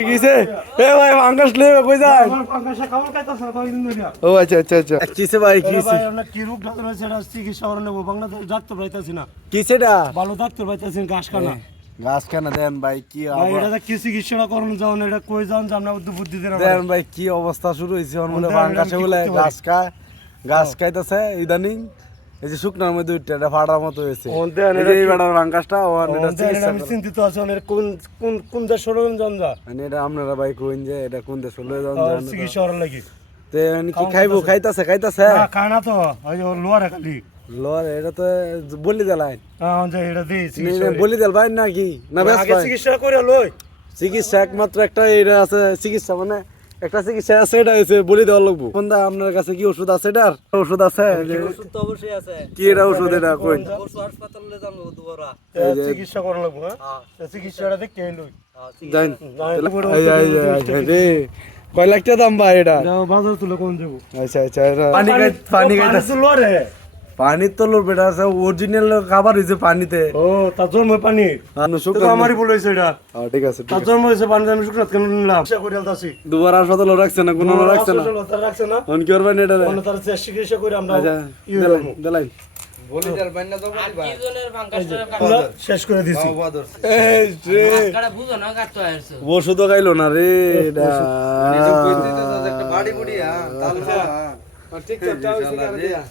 কিসে এ ভাই ফাঙ্গাস লেবে কই যায় ও আচ্ছা আচ্ছা আচ্ছা কিসে ভাই কিসে আমরা কি রোগ ডাক্তার হইছে এটা চিকিৎসা করে নেব বাংলাদেশ ডাক্তার পাইতাছি না কিসেটা ভালো ডাক্তার পাইতাছি ঘাস খানা গাছ কেন দেন ভাই কি ভাই এটা কি চিকিৎসা করুন যাও না এটা কই যান যে আমরা বুদ্ধি দেন দেন ভাই কি অবস্থা শুরু হইছে ওর মনে ফাঙ্গাসে বলে গাছ খাইতেছে ইদানিং এই যে শুকনার মধ্যে উঠতে এটা ফাড়ার মতো হয়েছে এই বেড়ার ফাঙ্গাসটা ওর এটা চিকিৎসা আমি চিন্তিত আছি ওর কোন কোন কোন দেশ সরন জান যা মানে এটা আপনারা ভাই কইন যে এটা কোন দেশ হলো জান চিকিৎসা করার লাগি তে কি খাইবো খাইতাছে না খায় না তো ওই লোয়ারে খালি লর এটা তো বলি দেলাই হ্যাঁ যে এটা দেই বলি দেল ভাই নাকি না বেশ আগে ভাই চিকিৎসা করে লই চিকিৎসা একমাত্র একটা এটা আছে চিকিৎসা মানে একটা চিকিৎসা আছে এটা হইছে বলি দেওয়া লাগবো কোনটা আপনার কাছে কি ওষুধ আছে এটার ওষুধ আছে ওষুধ তো অবশ্যই আছে কি এটা ওষুধ এটা কই পরশু হাসপাতালে যাবো দুবারা চিকিৎসা করা লাগবো হ্যাঁ চিকিৎসাটা দেখে লই যাই রে কয় লাখ টাকা দাম ভাই এটা যাও বাজার তুলে কোন যাবো আচ্ছা আচ্ছা পানি খাইতে লোয়ারে পানি তো লোর বেটা আছে অরিজিনাল খাবার হইছে পানিতে ও তার জন্ম পানি তো আমারই ভুল হয়েছে এটা ঠিক আছে তার জন্ম হয়েছে পানি আমি শুকনাত কেন নিলাম চিকিৎসা করে আলতাছি দুবার হাসপাতাল রাখছে না কোনো রাখছে না রাখছে না ফোন কি করবেন এটা কোন তার চিকিৎসা করে আমরা আচ্ছা দেলাই বলি দেল বাইনা যাবো কি জনের ফাঙ্গাসটা শেষ করে দিছি এই রে কাটা বুঝো না কাটতে আইছো ওষুধও খাইলো না রে এটা নিজে কইতে তো একটা বাড়ি বুড়ি তাহলে ঠিক আছে